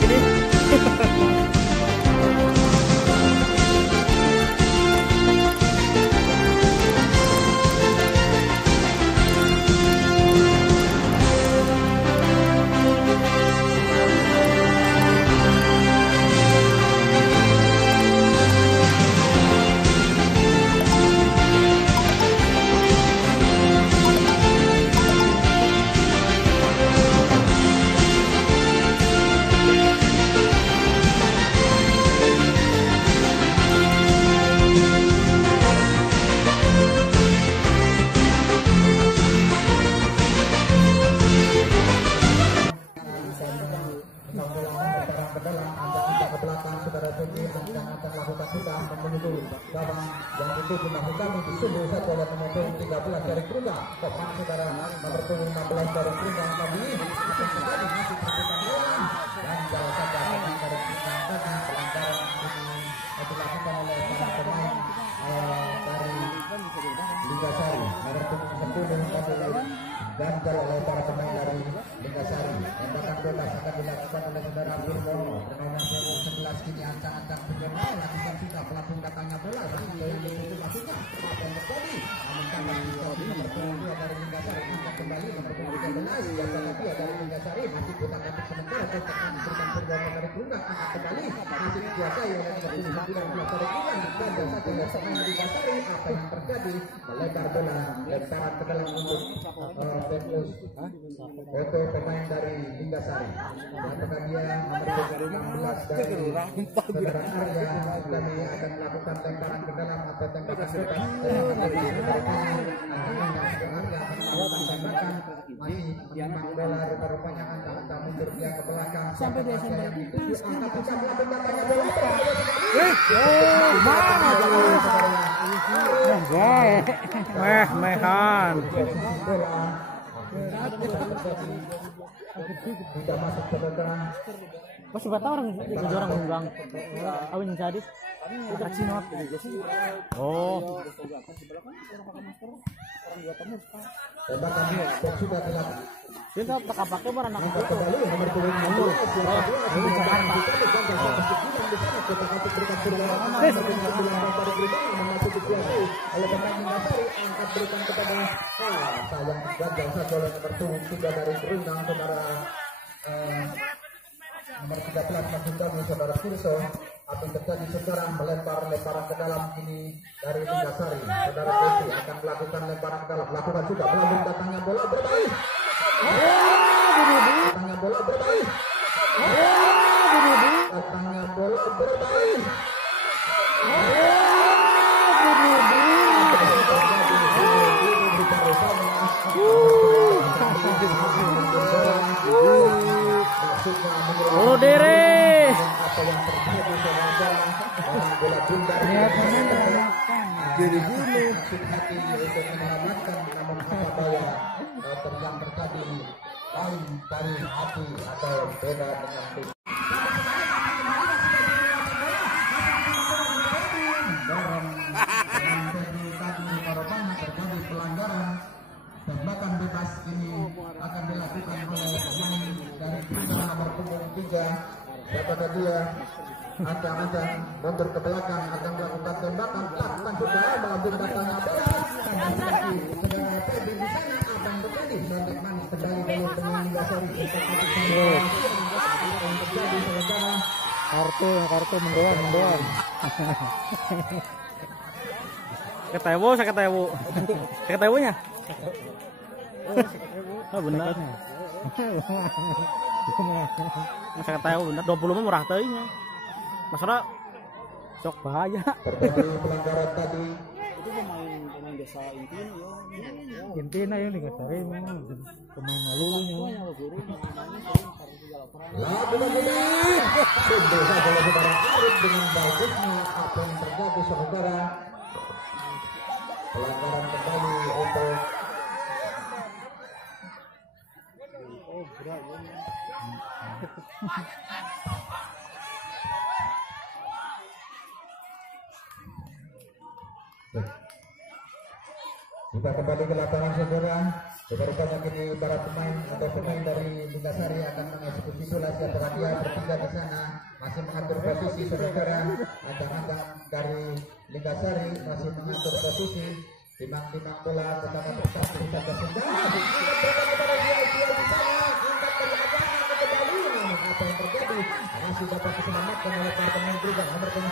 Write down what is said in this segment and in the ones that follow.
gini. Yang itu dilakukan disusul satu oleh nomor 13 dari Krunga, Topan saudara nomor 15 dari Krunga tadi masih terbuka dan jalan saja dari Krunga tadi pelanggaran ini dilakukan oleh para pemain dari Liga Sari nomor 10 tadi dan jalan oleh para pemain dari Liga Sari. Tembakan bebas akan dilakukan oleh saudara Purwono bernomor 11 kini ancang-ancang Purwono lakukan sudah pelapung datangnya bola langsung lakukan apa yang terjadi nomor 22 dari Liga Sari angkat kembali nomor 13 dan dari Liga Sari masih putar-putar sementara kotak diberikan Purwono dari Krunga angkat kembali masih dikuasai oleh nomor 19 dari Krunga dan jasa oleh pemain Liga Sari apa yang terjadi melebar bola lemparan ke dalam untuk Bengkus foto pemain dari Liga Sari apakah dia nomor 16 dari saudara Arya kami akan melakukan lemparan ke dalam atau tembakan bebas masih memang bola rupa-rupanya anda mundur dia ke belakang sampai dia yang dituju angkat bisa melakukan katanya bola Mehan. tidak masuk ke belakang. Masih batang orang unggang. Awin jadi. Kacinot. Oh. Tembakan sudah dilakukan. Kita pakai barang anak Angkat kembali nomor 20 oleh pemain Liga Sari angkat berikan kepada sayang gagal satu oleh nomor 3 dari Krunga saudara nomor 13 maksud kami saudara Tirso apa yang terjadi sekarang lemparan ke dalam ini dari Liga Sari saudara Peti akan melakukan lemparan ke dalam lakukan juga melalui datangnya bola berbalik datangnya bola berbalik datangnya bola berbalik Oh dere. Apa yang terjadi bola bundar jadi gini hati untuk menyelamatkan namun Surabaya yang terjadi lain dari hati atau beda dengan tim. Terjadi pelanggaran tembakan bebas ini akan dilakukan oleh pemain dari Krunga nomor 3 siapa dia ancang-ancang mundur ke belakang akan melakukan tembakan lakukan juga melalui datangnya bola saudara Febri di sana apa yang terjadi sontak manis kembali dari pemain Liga Sari yang terjadi saudara kartu mendoan ketewonya oh benar masa ketewo benar 20 murah teuing masalah sok bahaya terjadi pelanggaran tadi itu pemain desa intinya yang Liga Sari memang pemain malulunya lakukan ini desa bola saudara Arif dengan bagusnya apa yang terjadi saudara pelanggaran kembali untuk kita kembali ke lapangan saudara Rupanya kini para pemain atau pemain dari Linggasari akan mengeksekusi bola. Siapakah dia bertiga di sana masih mengatur posisi sementara ancang-ancang dari Linggasari masih mengatur posisi timang-timang bola pertama bersatu saja sudah kepada dia di sana angkat dari ajangan kembali. Namun apa yang terjadi masih dapat diselamatkan oleh para pemain Trigang nomor 10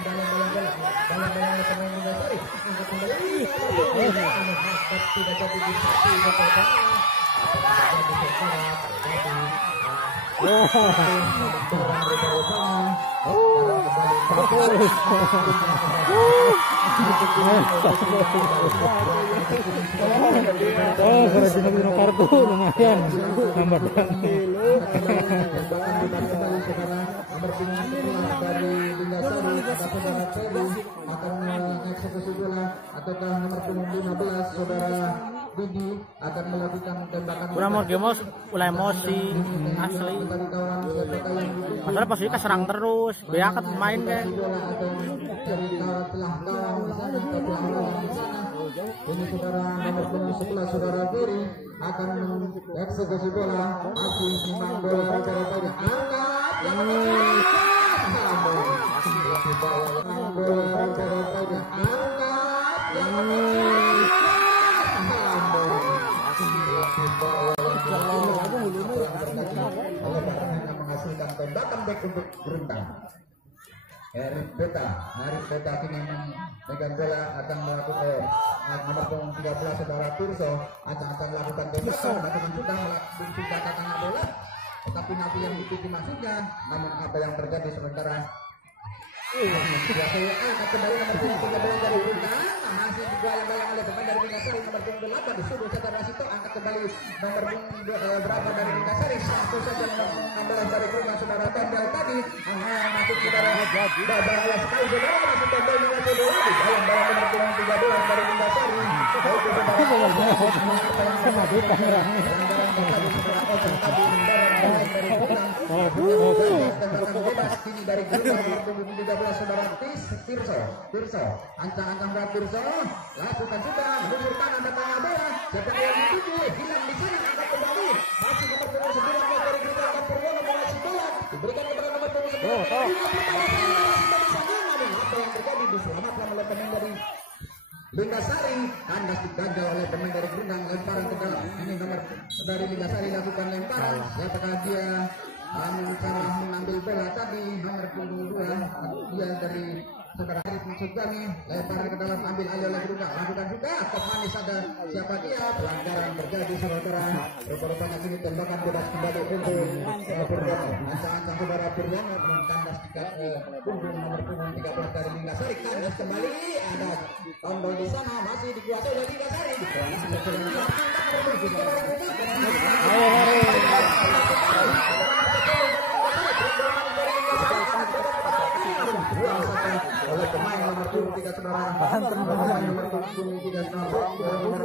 dalam bola dalam pemain Linggasari angkat kembali tidak jadi di satu kartu lumayan nomor dari Linggasari saudara Ferry akan mengeksekusi bola ataukah nomor 15 saudara Didi akan melakukan tembakan. kurang mau gemos mulai emosi asli masalah pas ini serang terus beakat pemain kan ini saudara nomor 11 saudara Ferry akan mengeksekusi bola masih memang bola rata-ratanya menghasilkan tembakan back untuk Berundang. Arif Beta kini memegang bola akan melakukan nomor 13 saudara Tirso akan melakukan tembakan bagaimana sudah melakukan tengah bola tetapi nanti yang dituju maksudnya namun apa yang terjadi sementara kembali nomor 13 dari Berundang masih digoyang-goyang oleh pemain dari Linggasari nomor 28 disuruh saudara Sito angkat kembali nomor berapa dari Linggasari satu saja nomor 16 dari Berundang saudara Tendel tadi masuk saudara bahaya sekali saudara masih Tendel Linggasari goyang-goyang nomor 13 dari Linggasari kini dari Berundang saudara Tirso ancang-ancang berat Tirso lakukan sudah menuju kanan datangnya bola siapa yang dituju hilang di sana angkat kembali masih nomor 9 dari Berundang dan Purwono mengasih bola diberikan kepada nomor 9 namun apa yang terjadi diselamatkan oleh pemain dari Linggasari kandas digagal oleh pemain dari Berundang lemparan ke dalam ini nomor dari Linggasari lakukan lemparan siapakah dia cara mengambil bola tadi nomor 22 dia dari saudara Arif Maksudani lemparan ke dalam ambil alih oleh Berundang lakukan juga kok manis ada siapa dia pelanggaran terjadi saudara rupanya kini tembakan bebas kembali untuk Purwono ancang-ancang saudara Purwono kandas punggung nomor 13 dari Linggasari kandas kembali ada tombol di sana masih dikuasai oleh Linggasari oleh pemain nomor 23 saudara pemain nomor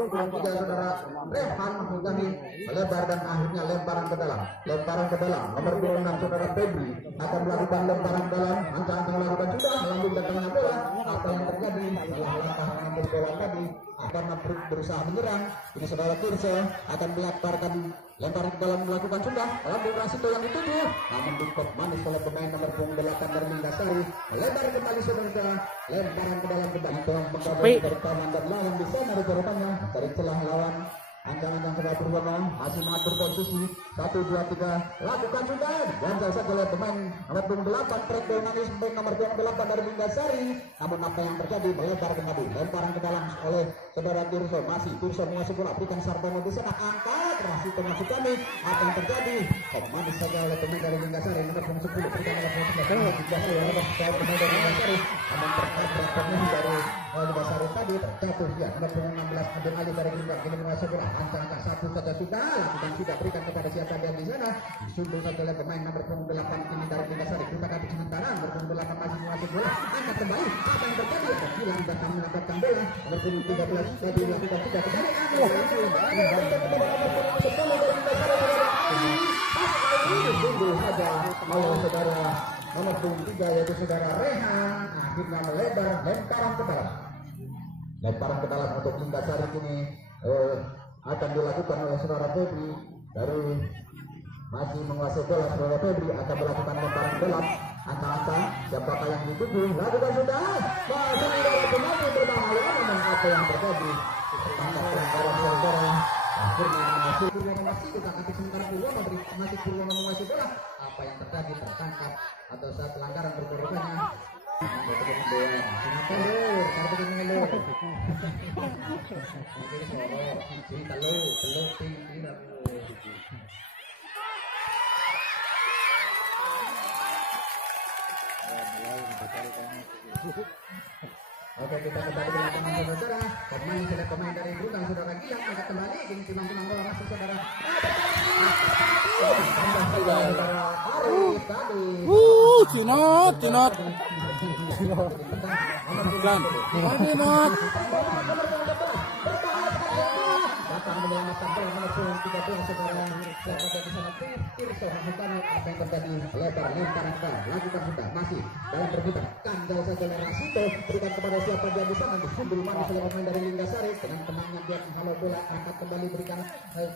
23 saudara Rehan kami melebar dan akhirnya lemparan ke dalam nomor 26 saudara Febri akan melakukan lemparan dalam ancang-ancang melakukan sudah melambung datangnya bola apa yang terjadi setelah langkah mengambil bola tadi akan berusaha menyerang ini saudara Tirso akan melemparkan lemparan ke dalam melakukan sudah lambung Rasito yang dituju namun dikop manis oleh pemain nomor 8 dari Linggasari lebar kembali saudara lemparan ke dalam kembali dari kanan dan lawan di sana rupanya dari celah lawan ancang-ancang saudara Purwono masih mengatur posisi 1, 2, 3 lakukan sudah dan saja oleh pemain nomor 8 trek nangis nomor 28 dari Linggasari namun apa yang terjadi melebar kembali lemparan ke dalam oleh saudara Tirso masih Tirso menguasai bola berikan Sartono di sana angkat Rasito masuk kami apa yang terjadi kok manis saja oleh pemain dari Linggasari nomor 10 berikan oleh pemain dari Linggasari namun tertabrak pemain dari Linggasari tadi terjatuh ya nomor 16 ambil alih dari Linggasari kini menguasai bola ancang-ancang satu saja sudah lakukan sudah berikan kepada siapa yang di sana disundul saja oleh pemain nomor 8 kini dari Linggasari kita kasih sementara nomor 8 masih menguasai bola angkat kembali apa yang terjadi hilang datang mendapatkan bola nomor 13 tadi lakukan sudah kembali disundul saja oleh saudara nomor 3 yaitu saudara Rehan akhirnya melebar lemparan ke dalam untuk Linggasari kini akan dilakukan oleh saudara Febri dari masih menguasai bola. Saudara Febri akan melakukan lemparan bola angka-angka siapakah yang dituju, lakukan sudah masih dari pemain berbahaya. Memang apa yang terjadi tangkap pelanggaran saudara akhirnya masih kita kaki sementara Purwono masih Purwono menguasai bola. Apa yang terjadi tertangkap atau saat pelanggaran berkorbannya Oke, kita kembali ke lapangan saudara. Pemain sudah pemain dari Brunei saudara Gilang angkat kembali ini timang-timang bola masuk saudara. Cinot. Datang menyelamatkan bola nomor 13 saudara. Apa yang terjadi lebar lemparan bola lakukan sudah masih dalam perbutan Kanjal saja Rasito berikan kepada siapa dia di sana disundul manis oleh pemain dari Linggasari dengan tenangnya dia menghalau bola angkat kembali berikan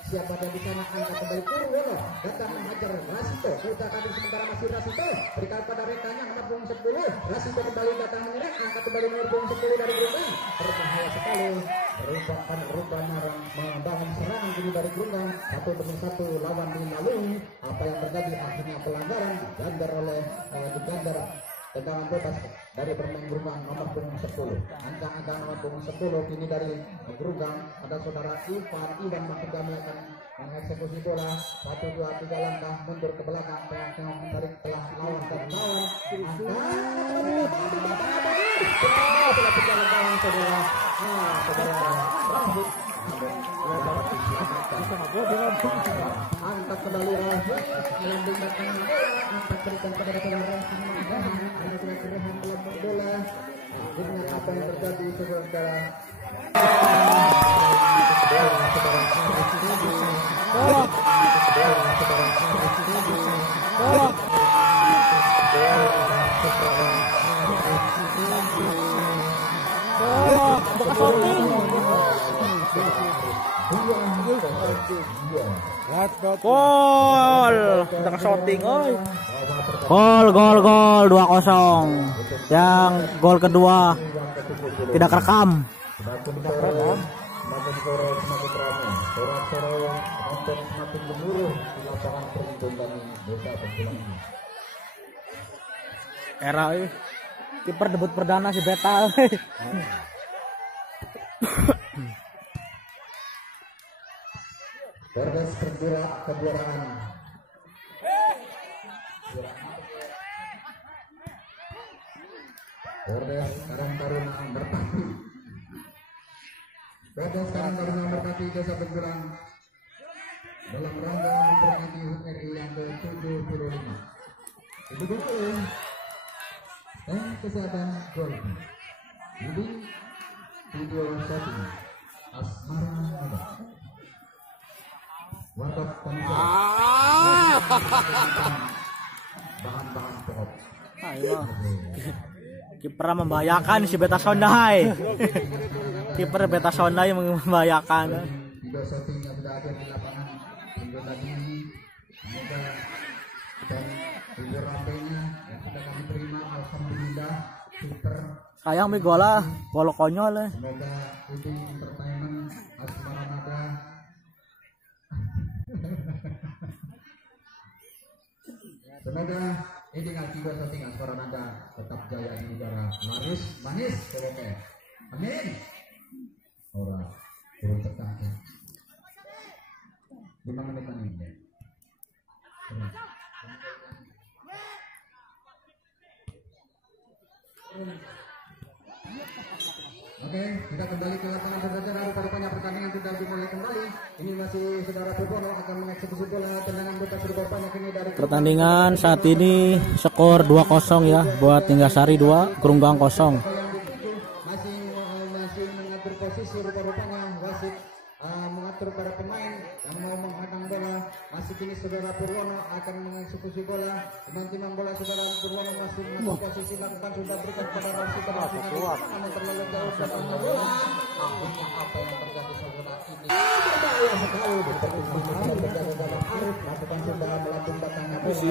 siapa dia di sana angkat kembali Purwono datang menghajar Rasito kita kaki sementara masih Rasito berikan pada rekannya nomor punggung 10 Rasito kembali datang menyerang angkat kembali nomor punggung 10 dari Brunei berbahaya sekali rupanya membangun serangan ini dari Brunei 1-1 lawan dilalui. Apa yang terjadi akhirnya pelanggaran digandar tendangan bebas dari bermain Gerunggang nomor punggung 10 angka nomor punggung 10 ini dari Gerunggang ada saudara Iwan Makudami akan mengeksekusi bola 1, 2, 3 langkah mundur ke belakang tengah menarik telah lawan dan lawan angkat kembali Rahim melandingkan angkat berikan pada saudara ada kira-kira dalam bola akhirnya apa yang terjadi saudara Gol, tengah shooting, oi. Gol 2-0. Yang gol kedua tidak rekam. Era kiper debut perdana si Betal. Berdes kejuaraan Berdes Karang Taruna Merpati Berdes Karang Taruna Merpati Desa Benjerang dalam rangka memperingati HUT RI yang ke-75 itu dulu dan kesehatan Golfi jadi video setting Asmara Muda wadah bahan-bahan pokok. Kiper membahayakan si Beta Sondai. Kiper Beta Sondai membahayakan. Video settingnya sudah ada di lapangan hingga tadi semoga dan video rampenya yang sudah kami terima alhamdulillah super. Sayang mi gol konyol. Semoga ini entertainment Asmara Muda. Semoga ini ngaji setting Asmara Nada tetap jaya di negara laris manis oke. Amin. Ora turun tekan. 5 menit ini. Oke, kita kembali ke lapangan saudara. Rupanya pertandingan sudah dimulai kembali. Ini masih saudara Purwono akan mengeksekusi bola tendangan bebas berbanyak ini dari pertandingan saat ini skor 2-0 ya buat Linggasari 2, Gerunggang 0. Masih mengatur posisi rupanya wasit mengatur para pemain yang mau menghadang bola. Masih kini saudara Purwono akan mengeksekusi eksekusi bola, pemancingan bola saudara Purwono masih masuk posisi lakukan sudah berikan pada Rasi namun terlalu jauh datangnya bola. Akhirnya apa yang terjadi saudara ini? Berbahaya sekali terjadi dalam arus lakukan sudah melambung datangnya bola.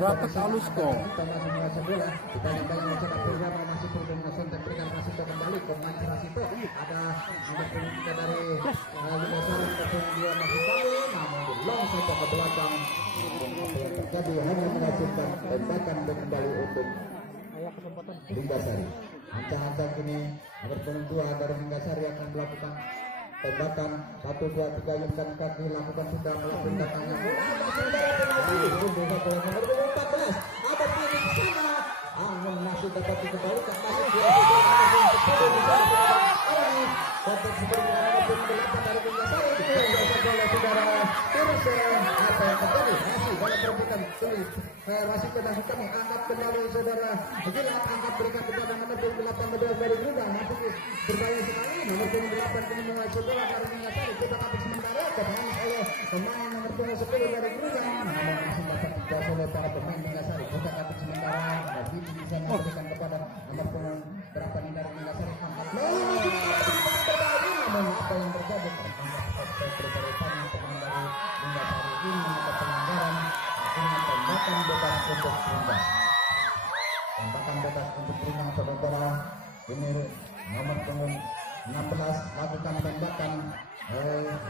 Rapat halus kok. Kita masih merasa bola. Kita yang mencetak Purwono masih perlu mengasontek berikan Rasito kembali pemain Rasito ada nomor 3 dari Limasari ataupun dia masih kali namun belum sampai ke belakang yang terjadi hanya menghasilkan tembakan kembali untuk Limasari. Ancang-ancang kini nomor 2 dari Limasari akan melakukan tembakan 1, 2, 3 yungkan kaki lakukan sudah melakukan datangnya nomor 14 ada pilih di sana namun masih dapat dikembalikan masih konteks sebelumnya nomor 8 dari Limasari oleh saudara Tirsa. Apa yang terjadi masih dalam perebutan sulit Rasi sudah mengangkat kembali saudara Gilat angkat berikan kepada nomor 8 dari Gruda masih berbahaya sekali nomor 8 kini menguasai bola dari Limasari kita kapal sementara termanis oleh pemain nomor 10 dari Gruda namun masih dapat dijawab oleh para pemain Limasari kita kapal sementara lagi bisa memberikan kepada nomor 8 dari Limasari angkat namun apa yang terjadi berbeda-bedanya pemain dari Limasari ini mendapat pelanggaran dengan tembakan bebas untuk Gruda. Tembakan bebas untuk Gruda saudara ini nomor 16 lakukan tembakan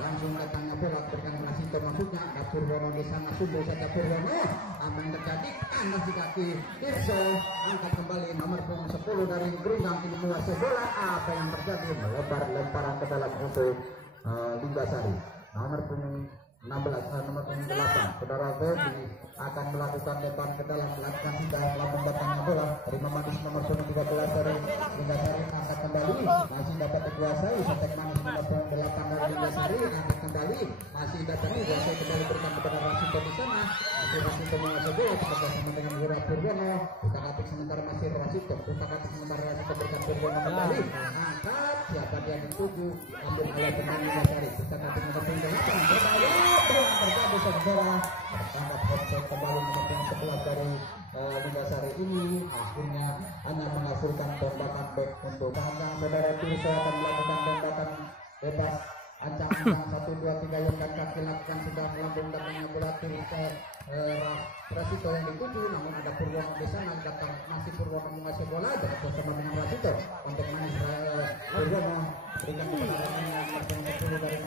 langsung datangnya bola berikan Rasito maksudnya ada Purwono di sana sungguh saja Purwono apa yang terjadi panas di kaki Tirso angkat kembali nomor 10 dari Gruda ini menguasai bola apa yang terjadi melebar lemparan ke dalam untuk Limasari nomor 16 nomor 8 saudara Ferdi akan melakukan lemparan ke dalam melakukan sudah melakukan datangnya bola terima manis nomor 13 dari Limasari angkat kembali masih dapat dikuasai setek manis nomor 8 dari Limasari angkat kembali masih dapat dikuasai kembali berikan kepada Rasito di sana masih Rasito menguasai bola bersama dengan Wira Purwono kita katik sementara masih Rasito kita katik sementara Rasito berikan Purwono kembali angkat siapa dia dituju ambil oleh pemain Limasari kita katik nomor 8 berbahaya terjadi saudara tertangkap offside kembali menentukan ketua dari Limasari ini akhirnya hanya menghasilkan tembakan back untuk ancang saudara Tirsa akan melakukan tembakan bebas ancang-ancang 1, 2, 3 yang kaki lakukan sudah melambung datangnya bola Tirsa Rasito yang dituju namun ada Purwono di sana datang masih Purwono mengasih bola dan bersama dengan Rasito untuk manis Purwono berikan kepada nomor 10 dari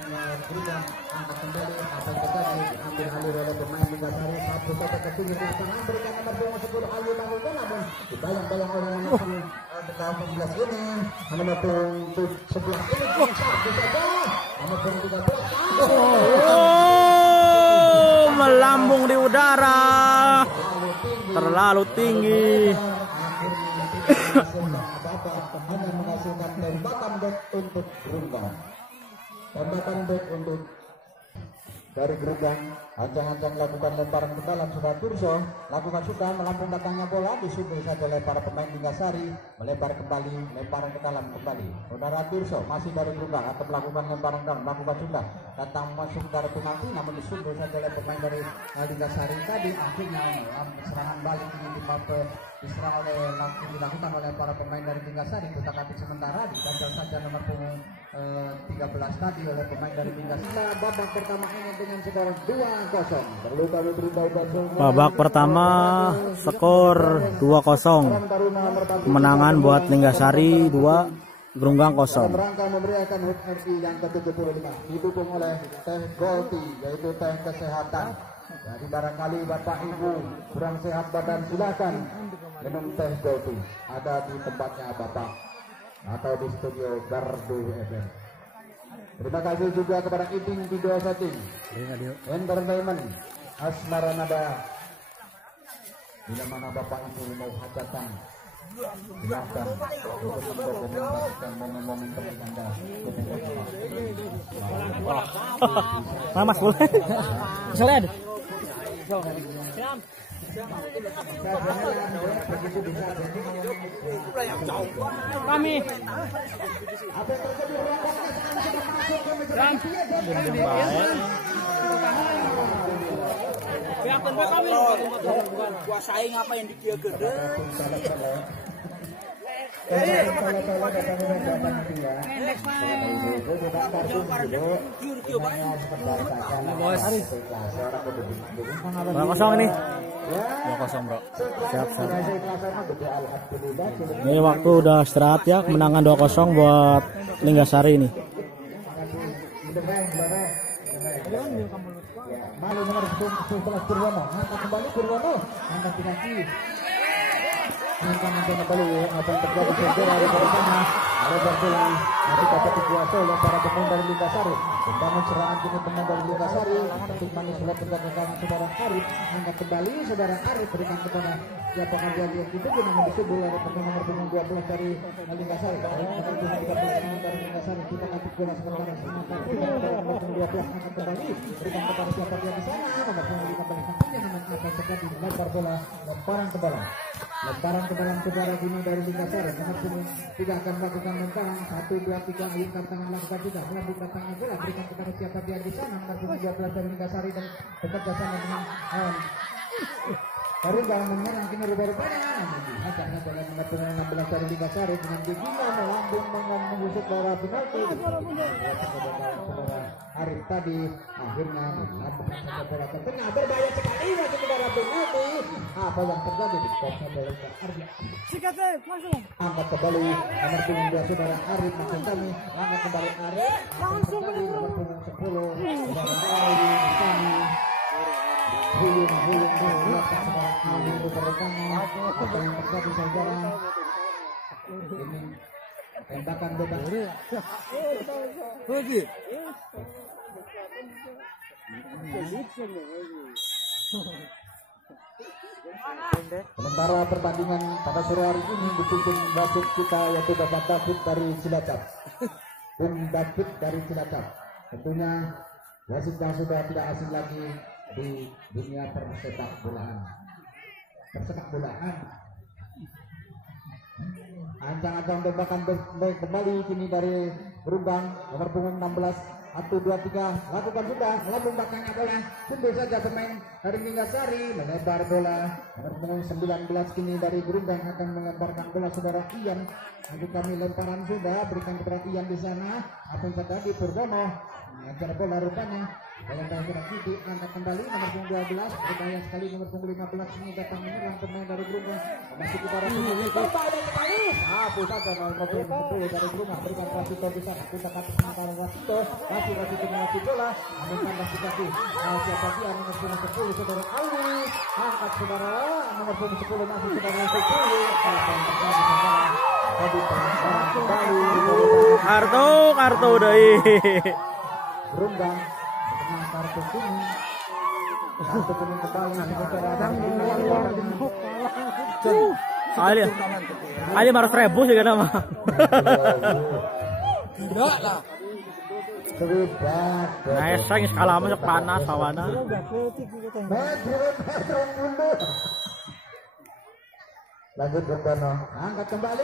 Gruda angkat kembali apa yang terjadi ambil alih oleh pemain Limasari satu saja ke pinggir lapangan berikan nomor 10 alih lakukan namun dibayang-bayang oleh nomor 16 ini nomor 11 ini satu saja nomor 13 melambung di udara terlalu tinggi hanya menghasilkan tembakan back untuk Gruda tembakan back untuk dari Gruda ancang-ancang lakukan lemparan ke dalam sudah Tirso lakukan sudah melampung datangnya bola disusul saja oleh para pemain Limasari melebar kembali lemparan ke dalam kembali saudara Tirso masih dari Gruda akan melakukan lemparan dalam melakukan sudah datang masuk dari penalti namun disusul saja oleh pemain dari Limasari tadi akhirnya serangan balik ini diserang oleh langsung dilakukan oleh para pemain dari Limasari kita katik sementara diganjal saja nomor 13 tadi oleh pemain dari Limasari babak pertama ini dengan skor 2-0 perlu kami beritahu babak pertama skor 2-0 kemenangan buat Limasari 2 Grunggang 0 merangka memberikan HUT RI yang ke-75 didukung oleh teh Golti yaitu teh kesehatan jadi barangkali Bapak Ibu kurang sehat badan silakan minum teh Golti ada di tempatnya Bapak atau di studio Gardu FM. Terima kasih juga kepada Iting Video Setting Entertainment Asmaranada bila mana Bapak Ibu mau hajatan silakan untuk mendokumentasikan momen-momen penting Anda. Mas boleh bisa lihat kami Kuasain apa yang di dia gede. Kosong ini. 2-0 bro. Siap. Ini waktu udah istirahat ya, kemenangan 2-0 buat Linggasari ini. Malu nomor 11 Purwono, angkat kembali Purwono, angkat kaki. Angkat kembali apa yang terjadi segera dari sana. Ada bola nanti kata Kuaso oleh para pemain dari Linggasari. Membangun serangan kini pemain dari Linggasari. Ketik manis sudah terjadi saudara Arif. Angkat kembali saudara Arif berikan kepada siapa dia itu dengan disebut oleh pemain nomor 12 dari Linggasari. Nomor 13 dari Linggasari kita nanti bola sementara nomor 12 angkat kembali berikan kepada siapa dia di sana. Nomor 15 sampingnya dengan akan terjadi lempar bola lemparan ke dalam. Lemparan ke dalam saudara Dino dari Linggasari. Nomor 10 tidak akan melakukan lemparan 1, 2, 3 lingkar tangan lakukan juga melanjutkan tangan bola berikan kepada siapa dia di sana. Nomor 12 dari Linggasari dan bekerja sama dengan baru jangan menyerang kini rupanya hasilnya adalah nomor 16 dari Linggasari dengan giginya melambung mengusut bola penalti. Arif tadi akhirnya melambungkan bola ke tengah berbahaya sekali bagi saudara penalti. Apa yang terjadi di posnya dalam Arif? Angkat kembali nomor 12 saudara Arif maksud kami angkat kembali Arif langsung kembali nomor 10 saudara Arif di sana. Hulung apa yang terjadi saudara ini tembakan bebas sementara pertandingan pada sore hari ini dipimpin wasit kita yaitu Bapak David dari Cilacap. Bung David dari Cilacap tentunya wasit yang sudah tidak asing lagi di dunia persepak bolaan. Ancang-ancang tembakan kembali kini dari Berubang nomor punggung 16 1, 2, 3 lakukan sudah melambung belakangnya bola tunggu saja pemain dari Linggasari melebar bola nomor punggung 19 kini dari Berubang akan melemparkan bola saudara Ian. Nanti kami lemparan sudah berikan kepada Ian di sana apa yang terjadi Purwono mengejar bola rupanya. Dalam bahasa sudah Kiti angkat kembali nomor punggung 12 berbahaya sekali nomor punggung 15 ini datang menyerang pemain dari Berubang masih kita berbahaya sekali hapus saja nomor punggung 10 dari Berubang berikan Rasito di sana kita kasih sementara Rasito masih Rasito mengasih bola namun tambah dikasih siapa dia nomor punggung 10 saudara Ali angkat saudara nomor punggung 10 masih saudara 10 kartu dari Berubang kartu kuning kembali Ali 500.000 sih kan mah. Tidak lah. Nah, eseng skala masuk panas sawana. Lanjut Berbono, angkat kembali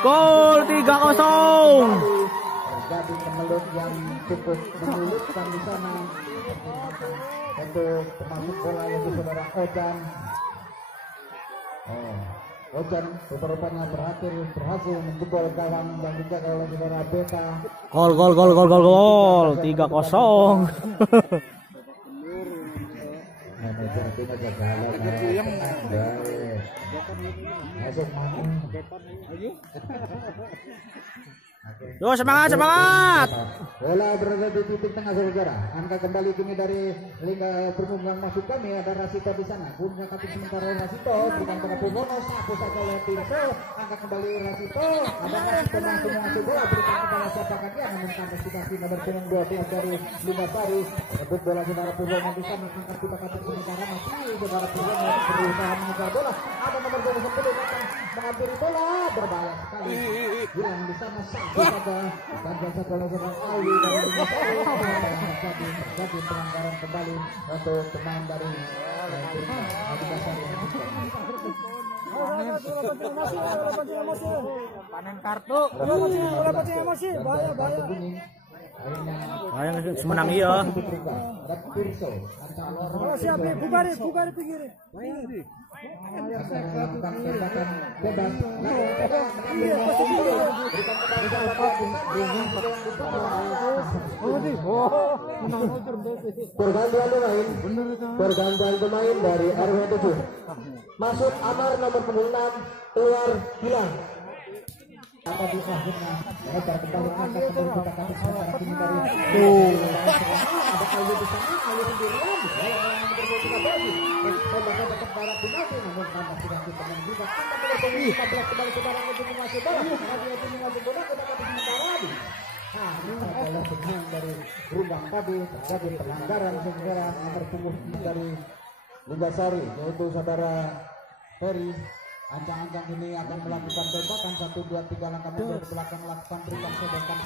Gol 3-0. Terjadi kemelut yang cukup menyulitkan di sana untuk pemasuk bola yang saudara Ojan. Ojan rupanya berhasil menjebol gawang dan dijaga oleh saudara Beta. Gol 3-0. Yo semangat. Bola berada di titik tengah saudara. Angka kembali kini dari Lingga Perhubungan masuk kami ada Rasito di sana. Punya kaki sementara Rasito bukan pada Purwono satu saja oleh Tirso. Angka kembali Rasito. Ada Rasito langsung mengasih bola berikan kepada siapa kaki namun tanpa dikasih nomor punggung 12 dari Linggasari. Rebut bola saudara Purwono di sana. Angka kita kaki sementara masih saudara Purwono berusaha mengejar bola. Ada nomor 10 datang mengambil bola berbahaya sekali. Hilang di sana saja dan jasa bola saudara Ali kembali dari terjadi pelanggaran kembali untuk pemain dari Panen kartu. Bahaya semenang iya. Siap bugari pinggir. Pergantian pemain dari RW7. Masuk Amar nomor 6, keluar Gilang. Apa di akhirnya lebar kembali angkat kembali kita kasih sementara kini dari ada kali di sana kali sendirian yang berbeda bagi tembakan tetap barat dinasti namun tambah tidak ditemen juga angkat kembali 15 kembali saudara untuk menguasai bola lagi menguasai bola kita kasih sementara ini adalah senyum dari Rundang tadi terjadi pelanggaran segera nomor punggung dari Lingasari yaitu saudara Ferry. Ancang-ancang ini akan melakukan tembakan 1, 2, 3 langkah mundur ke belakang lakukan berikan sedangkan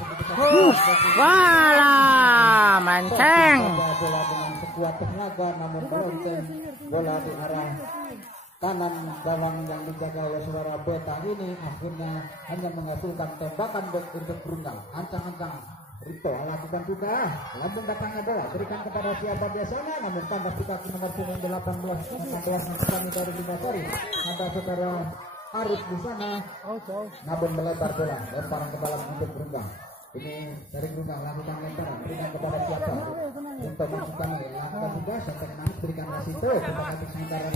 Wala, manceng. Bola dengan sekuat tenaga namun melonceng bola di arah kanan gawang yang dijaga oleh saudara Beta ini akhirnya hanya menghasilkan tembakan back untuk Brungal. Ancang-ancang Rito lakukan juga lambung datangnya bola berikan kepada siapa biasanya namun tambah juga ke nomor 18 kami dari Lingasari ada saudara Arif di sana namun melebar bola lemparan ke dalam untuk Brungal. Ini dari Brungal lakukan lemparan berikan kepada siapa untuk masuk kami lakukan juga sampai kena berikan Rasito kita kasih sementara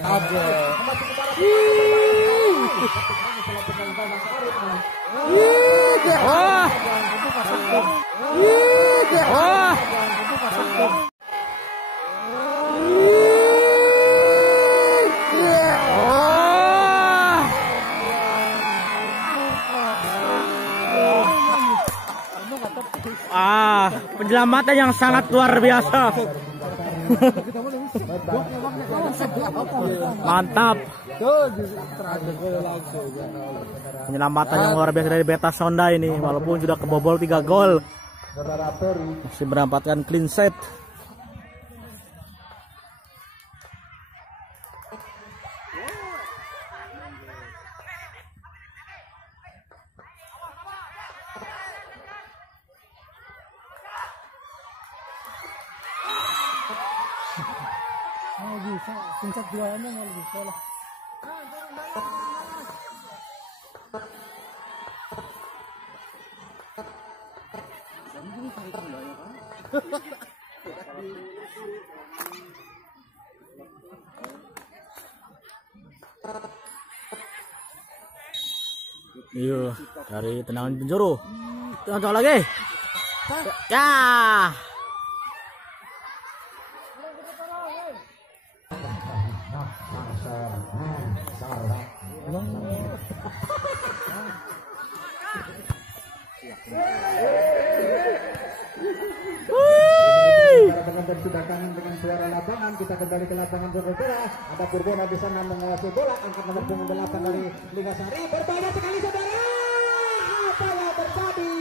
Penyelamatan yang sangat luar biasa. Mantap. Penyelamatan yang luar biasa dari Beta Sonda ini walaupun sudah kebobol 3 gol. Masih mendapatkan clean sheet. Bisa puncak jualannya mau bisa lah. Iya, dari tendangan penjuru. Tendangan lagi. Ya. Sudah kangen dengan suara lapangan kita kembali ke lapangan bola ada Purbono di sana menguasai bola angkat nomor punggung 8 dari Lingasari berbahaya sekali saudara apa yang terjadi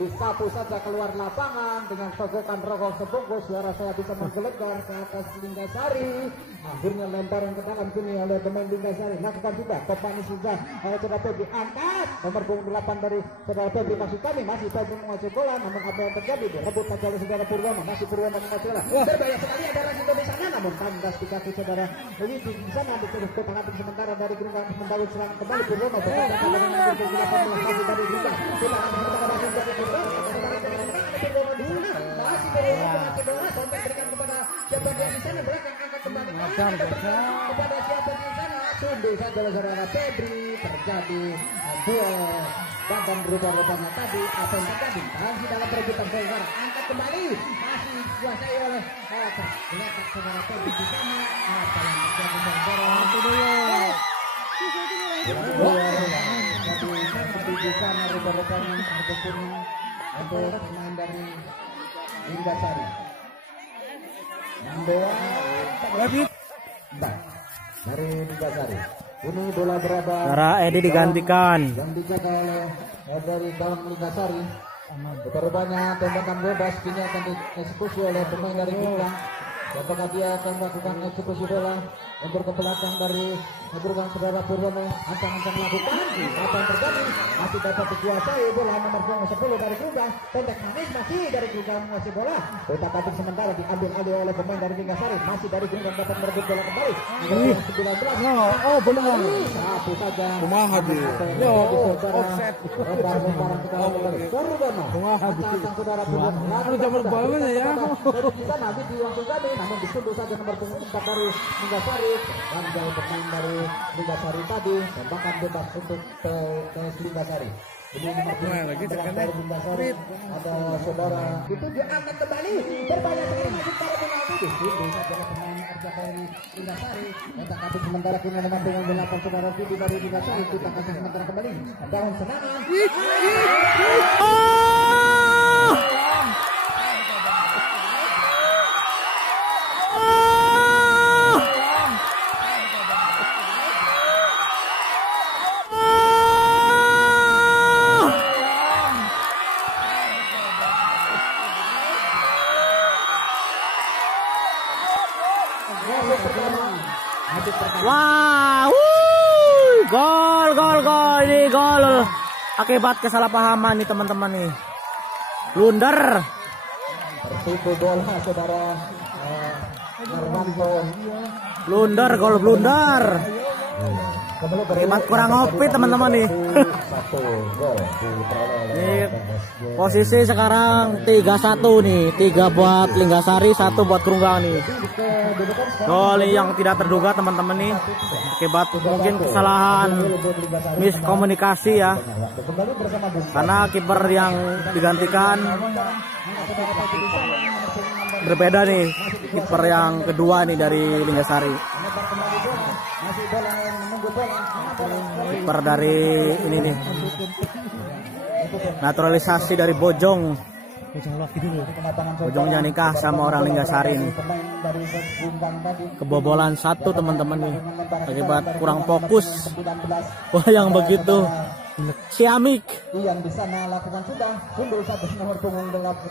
disapu saja keluar lapangan dengan sogokan rokok sebungkus suara saya bisa menggelegar ke atas Lingasari akhirnya lemparan ke dalam sini oleh pemain Lingasari lakukan juga Topani sudah saudara Febri angkat nomor punggung 8 dari saudara Febri maksud kami masih Febri menguasai bola namun apa yang terjadi direbut saja oleh saudara Purwono masih Purwono menguasai bola berbahaya sekali ada Rasito di sana namun tandas di kaki saudara Widi di sana diterus ke pengatur sementara dari Gerindra membangun serangan kembali Purwono berbahaya dengan nomor punggung 18 masih dari Gerindra kita akan mengatakan Rasito di sana Purwono di sana masih Purwono menguasai bola sampai berikan kepada siapa dia di sana belakang angkat kembali kepada siapa di sana Sumbi saja oleh saudara Febri terjadi duel badan berubah-ubahnya tadi apa yang terjadi masih dalam perebutan saudara angkat kembali masih dikuasai oleh lihat saudara Febri di sana apa yang terjadi saudara jadi di sana rubah-ubahnya ataupun untuk pemain dari Lingasari dari Lingasari ini bola berada Cara Edi digantikan yang dijaga oleh dari gawang Lingasari Kita rupanya tembakan bebas kini akan dieksekusi oleh pemain dari Gerunggang. Apakah dia akan melakukan eksekusi bola untuk ke belakang dari Gerunggang saudara Purwono. Ancang-ancang melakukan apa yang terjadi, masih dapat dikuasai bola nomor 10 dari Gerunggang. Pendek manis masih dari Gerunggang menguasai bola. Kotak atik sementara diambil alih oleh pemain dari Linggasari. Masih dari Gerunggang dapat merebut bola kembali. 19. Oh benar. Satu saja. Kumaha dia? Yo, offset. Lempar-lemparan ke dalam kembali. Purwono. Ancang-ancang saudara Purwono. Harus jamur banget ya. Dari di sana nanti langsung kami, namun ditunduk saja nomor 4 dari Linggasari. Dan jauh pemain dari Linggasari tadi tembakan bebas untuk PS Linggasari. Ini nomor 4 dari Linggasari ada saudara itu diangkat kembali berbahaya sekali masuk para penalti ditunduk saja pemain RJKRI Linggasari. Kita kasih sementara kini nomor 8 saudara Vidi dari Linggasari. Kita kasih sementara kembali daun serangan. Wah, gol ini gol akibat kesalahpahaman nih teman-teman nih. Blunder. Tertipu bola saudara Nurmanto. Blunder, gol blunder. Akibat kurang ngopi teman-teman nih. Satu gol diperoleh. Ini posisi sekarang 3-1 nih, 3 buat Linggasari, 1 buat Gerunggang nih. Gol yang tidak terduga teman-teman nih, akibat mungkin kesalahan miskomunikasi ya. Karena kiper yang digantikan berbeda nih, kiper yang kedua nih dari Linggasari. Kiper dari ini nih, naturalisasi dari Bojong. Bojongnya nikah sama orang Linggasari nih. Kebobolan 1 teman-teman nih, akibat kurang fokus. Wah yang begitu ciamik. Yang di sana lakukan sudah sundul satu nomor punggung 18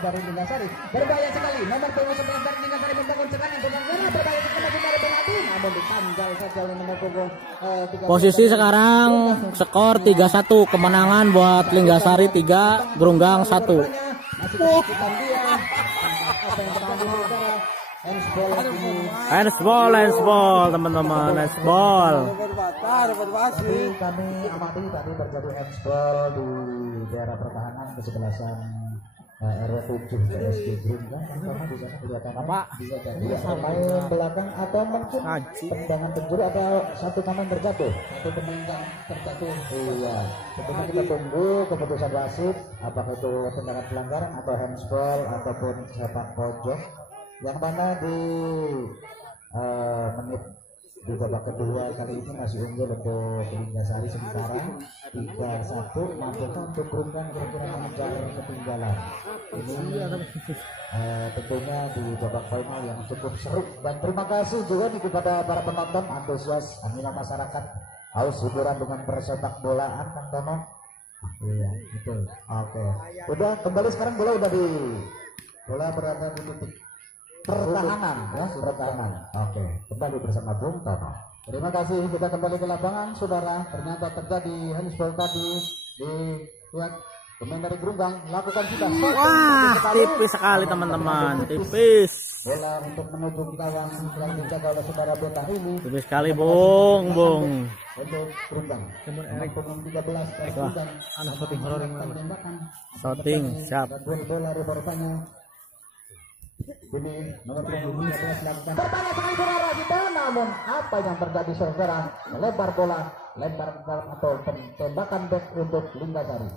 dari Linggasari. Berbahaya sekali nomor punggung 11 dari Linggasari membangun serangan dengan merah berbahaya sekali dari penalti. Namun ditanjal saja oleh nomor punggung 3. Posisi sekarang skor 3-1, kemenangan buat Linggasari 3, Gerunggang 1. Handsball teman-teman, handsball. Kami amati tadi terjadi handsball di daerah pertahanan kesebelasan RW 7 PSG Gerunggang. Karena di sana kelihatan bisa jadi pemain belakang atau mungkin tendangan penjuru atau satu pemain terjatuh. Satu pemain yang terjatuh. Iya. Tentunya kita tunggu keputusan wasit apakah itu tendangan pelanggaran atau handsball ataupun sepak pojok. Yang mana di menit di babak kedua kali ini masih unggul untuk Linggasari sementara 3-1, mampukah untuk Gerunggang kira-kira mengejar ketinggalan. Ini tentunya di babak final yang cukup seru, dan terima kasih juga nih kepada para penonton antusias anima masyarakat haus hiburan dengan persepak bolaan Kang Tono. Iya betul. Oke. Udah kembali sekarang bola berada di titik pertahanan ya, pertahanan. Oke, kembali bersama Bung Tono. Terima kasih, kita kembali ke lapangan saudara. Ternyata terjadi handsball tadi di pemain dari Gerunggang lakukan sudah. Wah, tipis sekali teman-teman, tipis. Bola untuk menuju ke gawang yang dijaga oleh saudara Beta ini. Tipis sekali, Bung. Untuk Gerunggang. Pemain 13 Gerunggang. Anak shooting horor yang Shooting, siap. Bola rupanya ini nomor 13 lakukan berbahaya sekali bola kita, namun apa yang terjadi saudara, melebar bola, lempar atau tembakan back untuk Linggasari.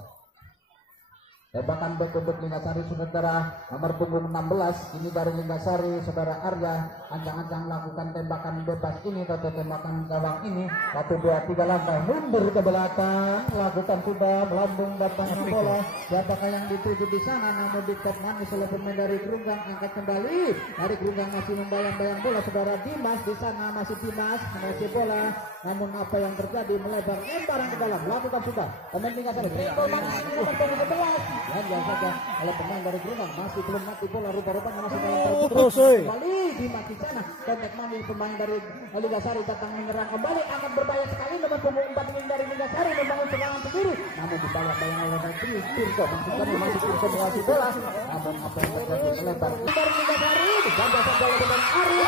Tembakan back untuk Linggasari saudara, nomor punggung 16 ini dari Linggasari saudara Arya. Ancang-ancang lakukan tembakan bebas ini atau tembakan gawang ini. 1, 2, 3 langkah mundur ke belakang, lakukan sudah melambung batang bola. Siapakah yang dituju di sana, namun dikat manis oleh pemain dari Gerunggang. Angkat kembali dari Gerunggang, masih membayang-bayang bola saudara. Dimas di sana, masih Dimas menguasai bola, namun apa yang terjadi, melebar lemparan ke dalam, lakukan sudah pemain Linggasari nomor 11 Ganjal saja oleh pemain dari Gerungang, masih belum mati bola, rupa-rupanya masih dalam terus kembali dimati sana. Kontak mandi pemain dari Liga Sari datang menyerang kembali, akan berbahaya sekali dengan pemain umpan dari Liga Sari membangun serangan sendiri, namun dibayang-bayang oleh Tirso, masih Tirso menguasai bola, namun apa yang terjadi melebar dari Liga Sari, diganjal saja oleh pemain Ari.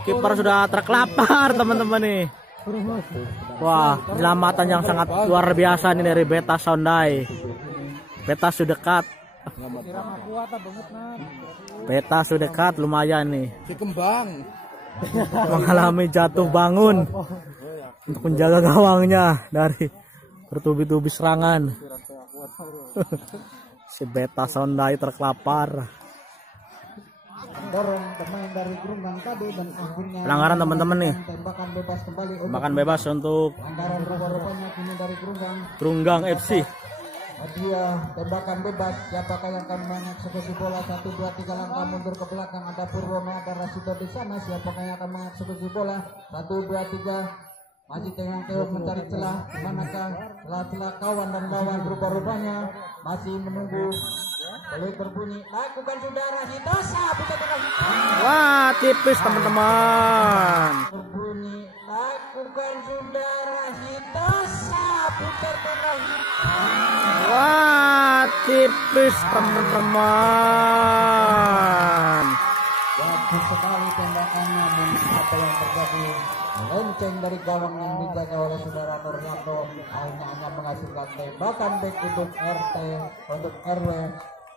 Kiper sudah terkelapar teman-teman nih. Wah, penyelamatan yang sangat luar biasa nih dari Beta Sondai. Beta sudah dekat. Beta sudah dekat lumayan nih. Si kembang. Mengalami jatuh bangun untuk menjaga gawangnya dari bertubi-tubi serangan. Si Beta Sondai terkelapar. Dorong pemain dari Gerungang tadi dan akhirnya pelanggaran teman-teman nih. Tembakan bebas kembali. Tembakan bebas untuk Pelanggaran rupa-rupanya kini dari Gerungang FC. Dia tembakan bebas, siapakah yang akan mengeksekusi bola? 1, 2, 3 langkah mundur ke belakang, ada Purwono, ada Rasito di sana. Siapakah yang akan mengeksekusi bola? 1, 2, 3. Masih tengah-tengah mencari celah, manakah celah-celah kawan dan lawan, rupa-rupanya masih menunggu. Boleh berbunyi, lakukan sudah Rasito, bisa wah tipis teman-teman. berbunyi, lakukan sudah Rasito, putar wah tipis teman-teman. bagus sekali tembakannya, apa yang terjadi? Melenceng dari gawang yang dijaga oleh saudara Nuryanto, hanya menghasilkan tembakan back untuk RT, untuk RW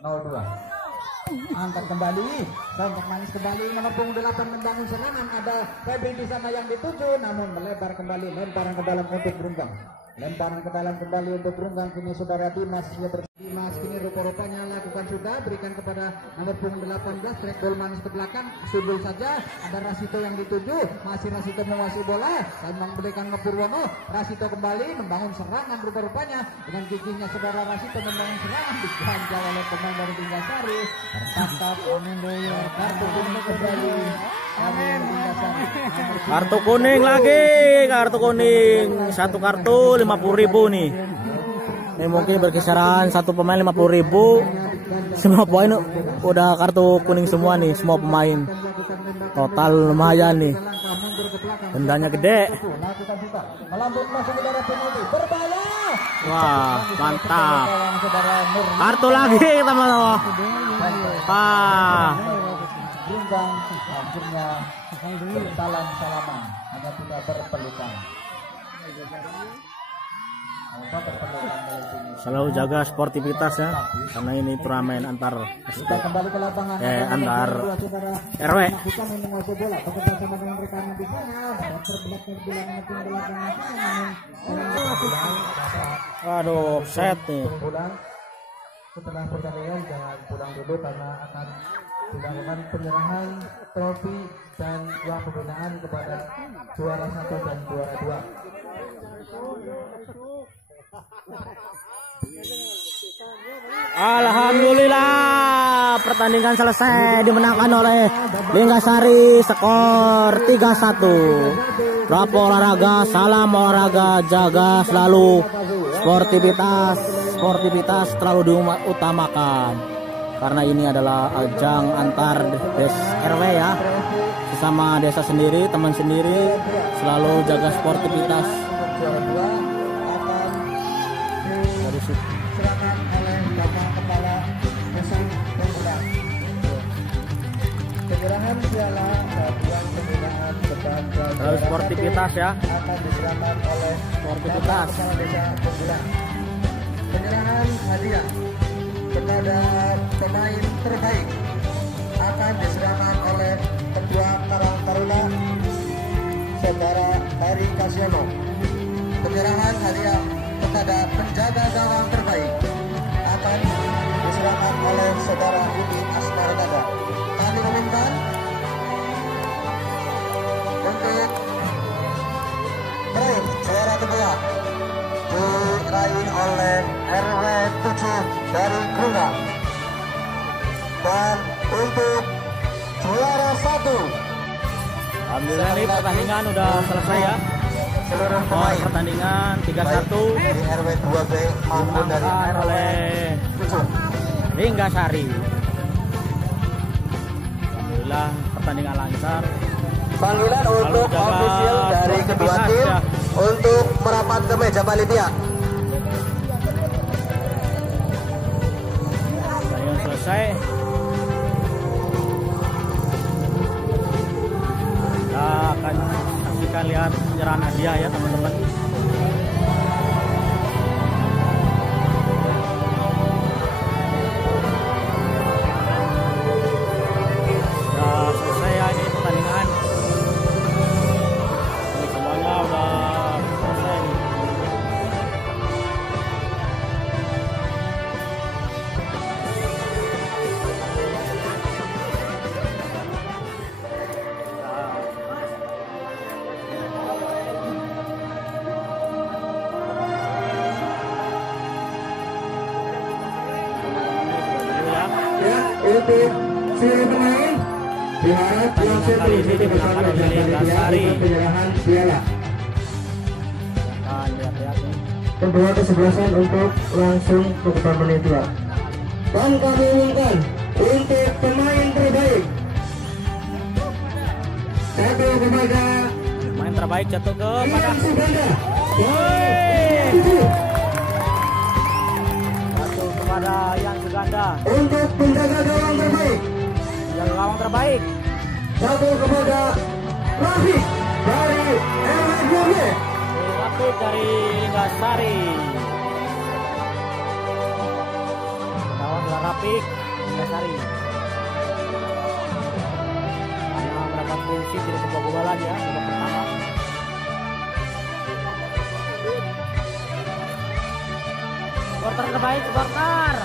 02. Angkat kembali, kontak manis kembali, nomor punggung 8 membangun serangan, ada Febri di sana yang dituju, namun melebar kembali, lemparan ke dalam untuk Gerungang. Lemparan ke dalam kembali untuk Gerungang, kini saudara Dimas Dimas kini rupa-rupanya lakukan sudah, berikan kepada nomor punggung 18, track ball manis ke belakang, sudul saja, ada Rasito yang dituju, masih Rasito menguasai bola dan memberikan ke Purwono. Rasito kembali membangun serangan, rupa-rupanya dengan giginya saudara Rasito membangun serangan, diganjal oleh pemain dari Liga Sari, tertangkap kartu kuning kembali. Kartu kuning lagi, kartu kuning, satu kartu 50.000 nih. Ini mungkin berkisaran satu pemain 50.000. Semua poin udah kartu kuning semua nih, semua pemain. Total lumayan nih. Dendanya gede. Wah, mantap. Kartu lagi teman-teman. Gerungang akhirnya salam-salaman, hanya tidak berpelukan. Selalu jaga sportivitas ya, karena ini turnamen antar kita kembali ke lapangan antar RW. Waduh, set nih. Setelah pertandingan jangan pulang dulu karena akan dilakukan penyerahan trofi dan uang pembinaan kepada juara 1 dan juara 2. Alhamdulillah, pertandingan selesai, dimenangkan oleh Liga Sari skor 3-1. Rapo olahraga, salam olahraga, jaga selalu sportivitas selalu diutamakan. Karena ini adalah ajang antar RW ya, sesama desa sendiri, teman sendiri, selalu jaga sportivitas. Juara 2 akan diserahkan oleh Bapak Kepala Desa Gerungang. Penyerahan piala dan uang pembinaan kepada Selalu sportivitas ya, akan diserahkan oleh sportivitas. Kepala Desa Gerungang. Penyerahan hadiah kepada pemain terbaik akan diserahkan oleh Ketua Karang Taruna Saudara Heri Kasiono. Penyerahan hadiah kepada penjaga gawang terbaik akan diserahkan oleh Saudara Yudi Asmardada. Kami umumkan untuk meraih juara kedua diraih oleh RW 7 dari Gerungang. Dan untuk juara 1, Alhamdulillah nih pertandingan udah selesai ya. seluruh pemain Pertandingan 3-1 dari RW 2B maupun dari dimenangkan oleh Linggasari. Alhamdulillah pertandingan lancar. Panggilan untuk jaga ofisial dari kedua pisah, tim ya. untuk merapat ke meja panitia. Pertandingan selesai. Kita akan saksikan lihat penyerahan hadiah ya teman-teman. Sudah selesai ya ini pertandingan. Ini semuanya udah selesai nih. Ya, untuk seluruh pemain diharap langsung kali ini dimenangkan oleh Linggasari. penyerahan piala. Nah, lihat-lihat nih. Kedua kesebelasan untuk langsung ke depan panitia. Dan kami umumkan untuk pemain terbaik. Satu kepada Main terbaik jatuh ke Iwan pada Suganda. Woi. Jatuh kepada yang Suganda. Untuk penjaga gawang terbaik. Yang gawang terbaik. Satu kepada Rafiq dari RW2B. Rapid dari Linggasari. Lawan adalah Rapid Linggasari. Karena mendapat kunci tidak sebuah bola lagi ya babak pertama. Supporter terbaik, supporter.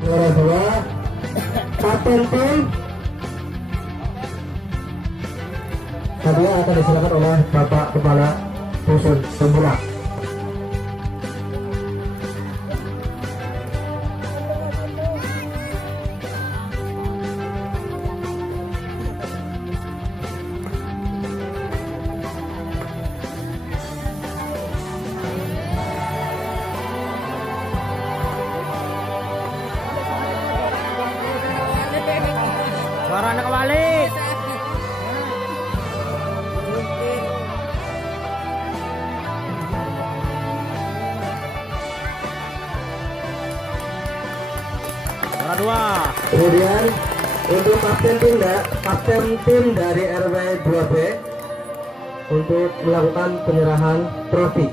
Juara 2 Kapten tim hadiah akan disilakan oleh Bapak Kepala Dusun Sembulang. Suaranya kebalik. Juara 2. Kemudian untuk kapten tim dari RW 2B untuk melakukan penyerahan trofi.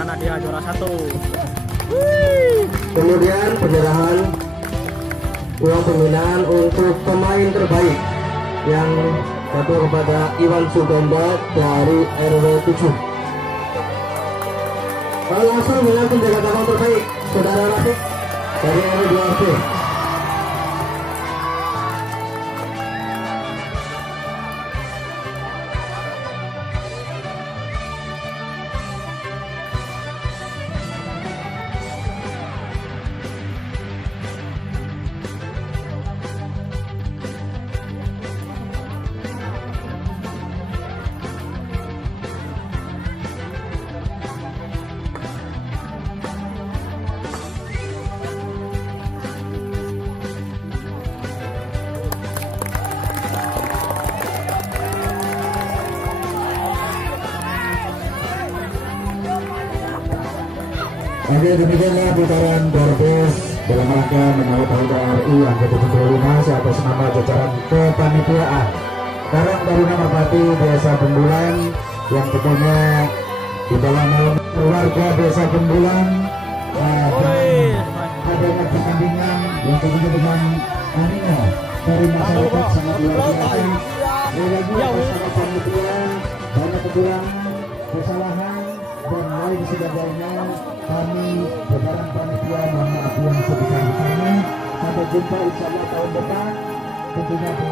Karena dia juara 1. Kemudian penyerahan uang pembinaan untuk pemain terbaik yang jatuh kepada Iwan Suganda dari RW 7. Langsung dengan penjaga gawang terbaik Saudara Rafiq dari RW 2B. Oke, demikianlah putaran Dorbes dalam rangka menyambut Hari RI yang ke-75 atas nama jajaran kepanitiaan Karang Taruna Merpati Desa Pembulan yang tentunya di dalam keluarga Desa Pembulan adanya pertandingan yang tentunya dengan animo dari masyarakat sangat luar biasa. Lagi bersama panitia banyak kekurangan, kesalahan dan lain sebagainya. Kami jajaran panitia mohon maaf yang sebesar-besarnya. Sampai jumpa insya Allah tahun depan tentunya di